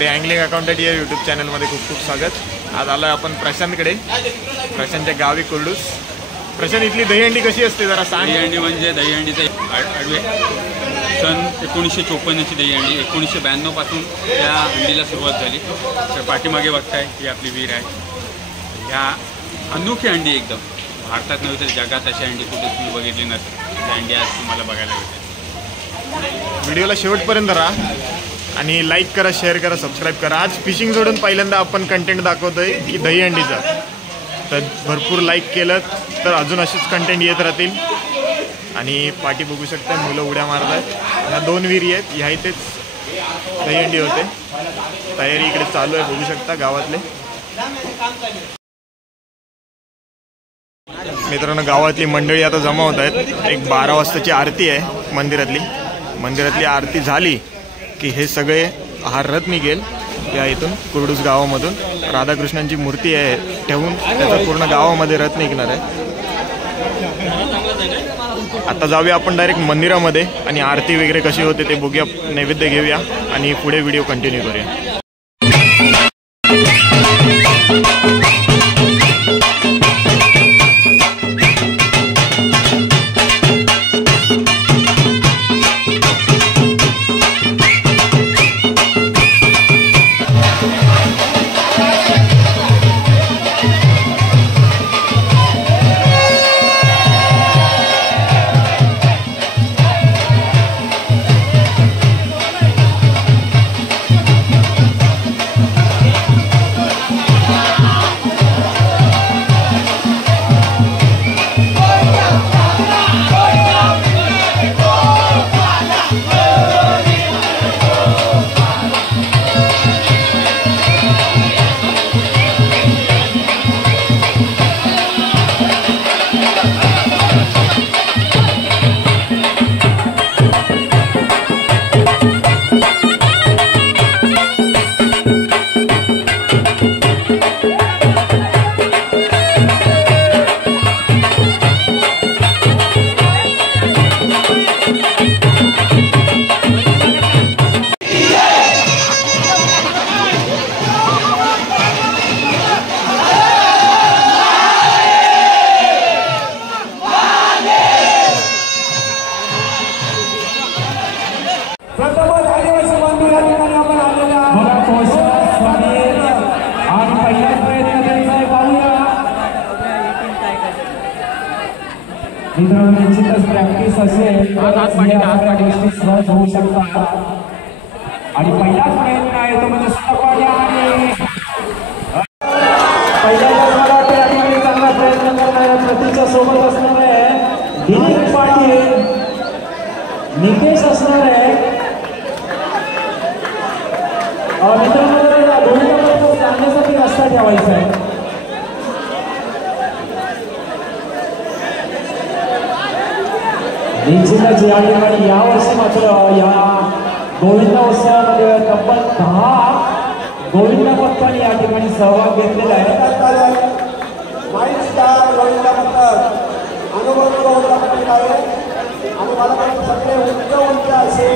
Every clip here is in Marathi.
आपले अँगलिंग अकाउंटंट या यूट्यूब चॅनलमध्ये खूप खूप स्वागत. आज आलो आपण प्रशांतकडे, प्रशांतच्या गावी कुर्डूस. प्रशांत, इथली दहीहंडी कशी असते जरा सांग. दहीहंडी म्हणजे दहीहंडीचा आडवे सन 1954ची दहीहंडी. 1992 पासून त्या हंडीला सुरुवात झाली. तर पाठीमागे बघताय ही आपली वीर आहे. ह्या अनोखी हंडी एकदम भारतात नव्हे तर जगात अशी हंडी कुठे तुम्ही बघितली नसेल. त्या हंडी आज तुम्हाला बघायला भेटेल. व्हिडिओला शेवटपर्यंत राहा आणि लाईक करा, शेअर करा, सबस्क्राईब करा. आज फिशिंग सोडून पहिल्यांदा आपण कंटेंट दाखवतोय की दहीहंडीचा. तर भरपूर लाईक केलं तर अजून असेच कंटेंट येत राहतील. आणि पाठी बघू शकता, मुलं उड्या मारत आहेत. ह्या 2 विहिरी आहेत, ह्या इथेच दहीहंडी होते. तयारी इकडे चालू आहे, बघू शकता गावातले मित्रांनो. गावातली मंडळी आता जमा होत आहेत. एक 12 वाजताची आरती आहे मंदिरातली आरती झाली की हे सगळे हा रथ निघेल या इथून कुर्डूस गावामधून. राधाकृष्णांची मूर्ती आहे ठेवून त्याचा पूर्ण गावामध्ये रथ निघणार आहे. आता जाऊया आपण डायरेक्ट मंदिरामध्ये आणि आरती वगैरे कशी होते ते बघूया, नैवेद्य घेऊया आणि पुढे व्हिडिओ कंटिन्यू करूया. निश्चितच प्रॅक्टिस असेल गोष्टी सहज होऊ शकतात. आणि पहिलाच प्रयत्न आहे तो म्हणजे पहिल्या त्या ठिकाणी चांगला प्रयत्न करणाऱ्या प्रतीच्या सोबत असणार आहे दिलीप पाटील, नितेश असणार आहे. मित्रांनो दोन्ही सांगण्यासाठी रस्ता ठेवायचा आहे. निश्चितच या ठिकाणी यावर्षी मात्र या गोविंदा उत्सवामध्ये तब्बल 10 गोविंदा पथकांनी या ठिकाणी सहभाग घेतलेला आहे. माइल स्टार गोविंदा पथक अनुभवी गोविंदा पथक आहे आणि मला सगळे उंच असे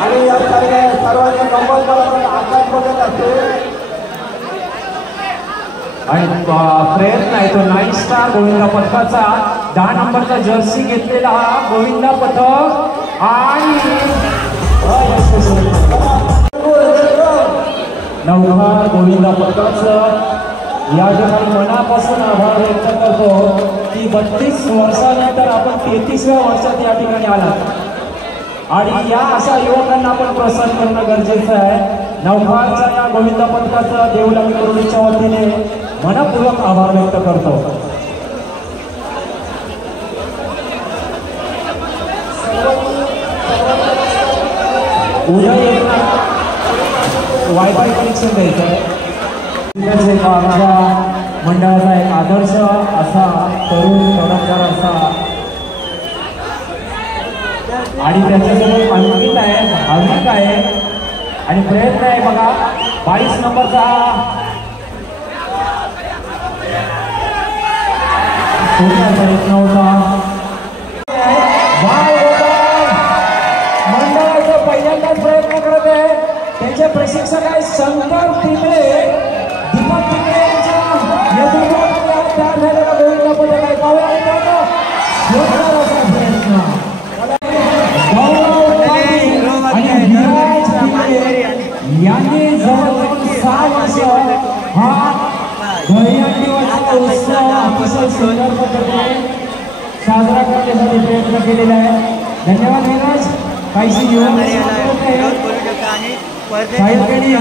आणि या सर्वांच्या कंपल मला आकाश बघत असते. आणि प्रयत्न आहे तो 9 स्टार गोविंदा पथकाचा 10 नंबरचा जर्सी घेतलेला हा गोविंदा पथक. आणि नवखार गोविंदा पथकाचं या ठिकाणी मनापासून आभार व्यक्त करतो की 32 वर्षानंतर आपण 33व्या वर्षात या ठिकाणी आला आणि या अशा युवकांना आपण प्रोत्साहन करणं गरजेचं आहे. नवखारच्या या गोविंदा पथकाचं देवलामी कुर्डूच्या वतीने मनपूर्वक आभार व्यक्त करतो. उद्या वायफाय कनेक्शन द्यायचं आहे. आमच्या मंडळाचा एक आदर्श असा तरुण तडफदार असा आणि त्याच्यासोबत अंकित आहे, भाविक आहे आणि प्रयत्न आहे बघा 22 नंबरचा पुढचा प्रयत्न होता मंडळाचा पहिल्यांदाच प्रयत्न करत आहे त्यांचे प्रशिक्षक आहे शंकर पिंगळे दीपक पिंगळे यांच्या नेतृत्वात तयार झालेला गोविंदा पदक आहे पाहूया मित्रांनो जोरदार असा प्रयत्न गौरव पाटील आणि विराज पिंगळे यांनी जवळजवळ 6 वर्ष हा दहीहंडीवरचा उत्सव अतिशय सुंदर पद्धतीने साजरा करण्यासाठी प्रयत्न केलेला आहे. धन्यवाद विराज. काहीशी जीवन साहित्याने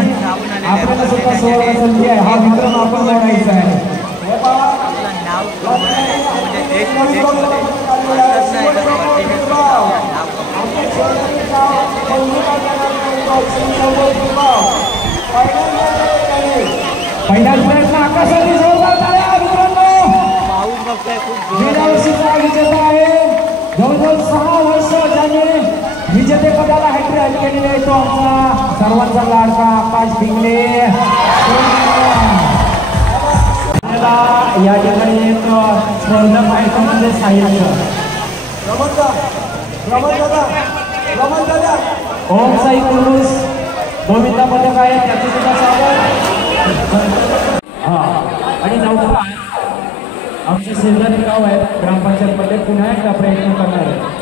आपल्याला सुद्धा सोहळा संधी आहे हा विक्रम आपण मोडायचा आहे. पहिलाच प्रयत्न आकाशाने जोरदार टाळ्या मित्रांनो. गेल्या वर्षीचा विजेता आहे जवळजवळ 6 वर्ष ज्याने विजेतेपदाला हॅट्रिक केलेली आहे तो आमचा सर्वांचा लाडका आकाश पिंगळे. या ठिकाणी एक स्पर्धक आहे तो म्हणजे साहित्य ओम साई पुरुष गोविंदा पदक आहे त्याचे सुद्धा स्वागत. आणि नौका आमचे शेजारी गाव आहे ग्रामपंचायत मध्ये पुन्हा एकदा प्रयत्न करणार आहे.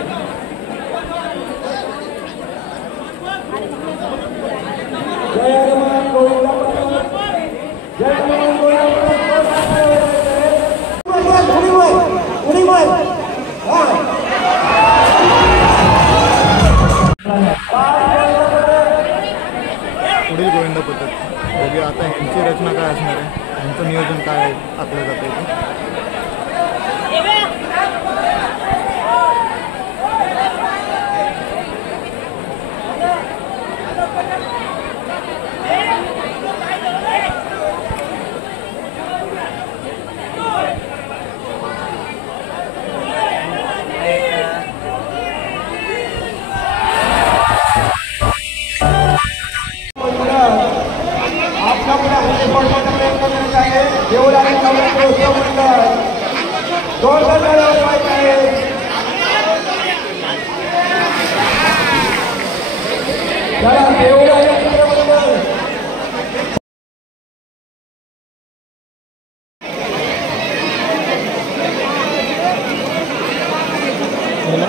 पुढील गोविंदा पद्धत बघूया आता यांची रचना काय असणार आहे यांचं नियोजन काय आखलं जातं इथे.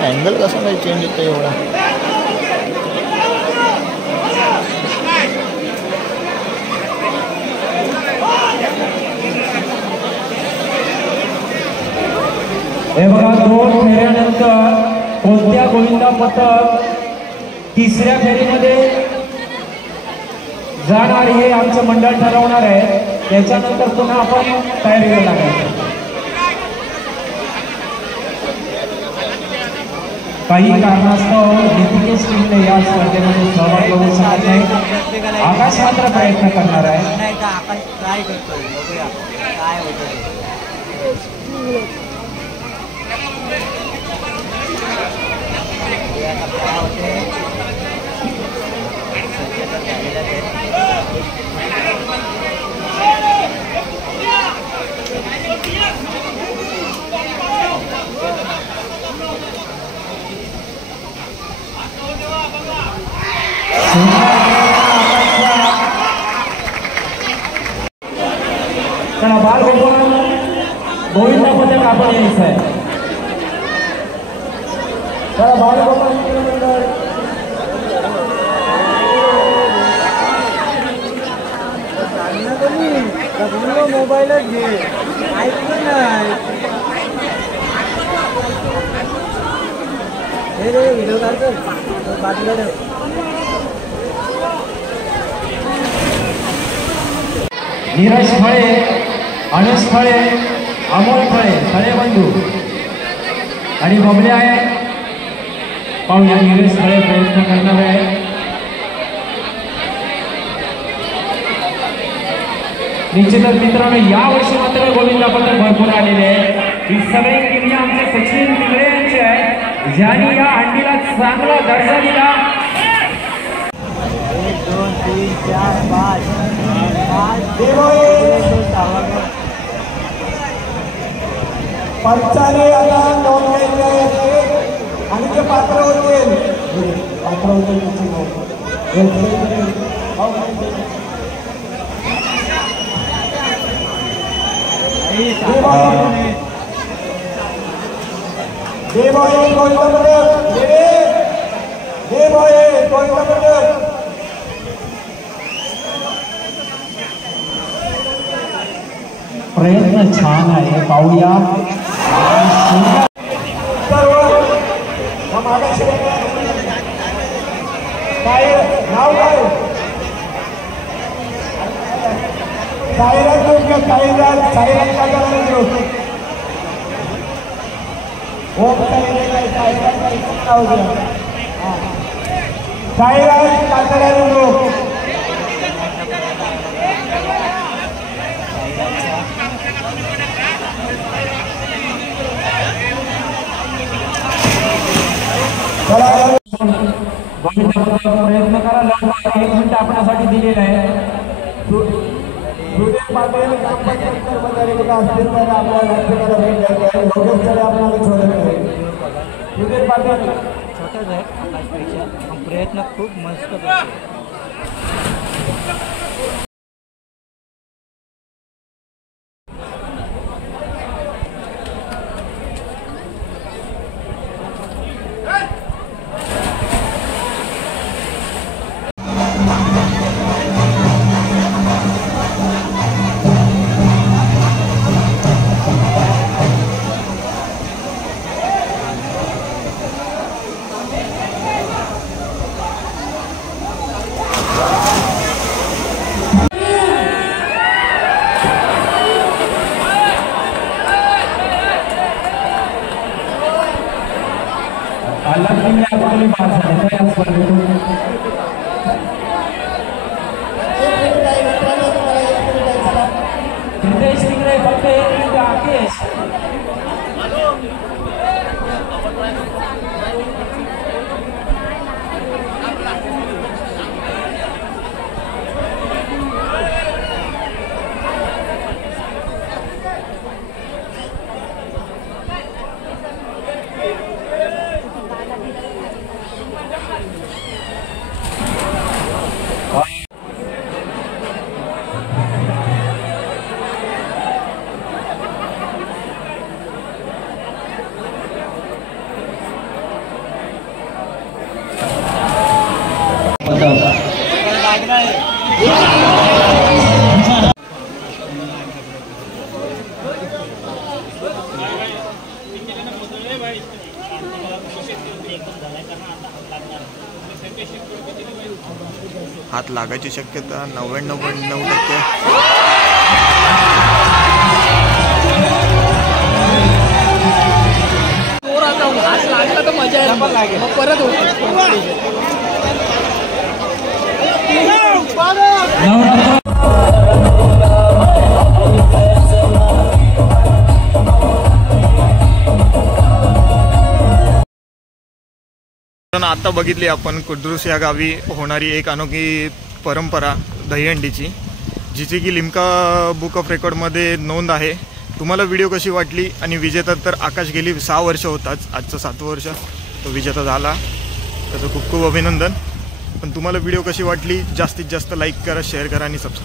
अँगल कसा नाही चेंज होतं एवढा. हे बघा 2 फेऱ्यानंतर कोणत्या गोविंदा पथक तिसऱ्या फेरीमध्ये जाणार हे आमचं मंडळ ठरवणार आहे. त्याच्यानंतर पुन्हा आपण तयारीला लागायचं. काही कारणास्तव दीपिकेश पिंगळे या स्पर्धेमध्ये सहभाग घेऊ शकत नाही. आकाश मात्र प्रयत्न करणार आहे. आकाश ट्राय करतोय बघूया काय होतं. चला बाल गोविंदा पदक आपण यायचं आहे. चला बाल मोबाईलच घे ऐकलं नाही हे रे व्हिडिओ काढतो बाजूला ठेव. नीरज फळे अनुज फळे अमोल फळे फळे बंधू आणि बबले आहे. पाहूया नीरज फळे प्रयत्न करणार आहे. निश्चितच मित्रांनो यावर्षी मात्र गोविंदा पदक भरपूर आलेले आहे. ही सगळी किमया आमचे सचिन पिंगळे यांची आहे ज्यांनी या हंडीला चांगला दर्जा दिला. 1 2 3 4 5 5 पंचाने आता नोंद घ्यायची आहे आणि ते पात्र होतील त्याची नोंद. प्रयत्न छान आहे, पाहूया. काय नाव काय साईराज साईराज साईराज काय करायला ओम साईराज साईराज काय करायला प्रयत्न करा, लवकर 1 मिनिट आपल्यासाठी दिलेला आहे. सुदेव पाटील ग्रामपंचायत कर्मचारी कुठे असतील तर आपल्याला राज्यपाला भेट द्यायची आहे. योगेश सर आपल्याला छोटे आहे. सुदेव पाटील छोटंच आहे आकाशपेक्षा, पण प्रयत्न खूप मस्त करतो. हात लागायची शक्यता 99.9%. हात लागला तर मजा येईल, मग परत आता बघितली आपण कुद्रुस या गावी होणारी एक अनोखी परंपरा दहीहंडीची, जिची की लिम्का बुक ऑफ रेकॉर्डमध्ये नोंद आहे. तुम्हाला व्हिडिओ कशी वाटली? आणि विजेता तर आकाश गेली 6 वर्ष होताच, आजचं 7वं वर्ष तो विजेता झाला, त्याचं खूप खूप अभिनंदन. पण तुम्हाला व्हिडिओ कशी वाटली? जास्तीत जास्त लाईक करा, शेअर करा आणि सबस्क्राईब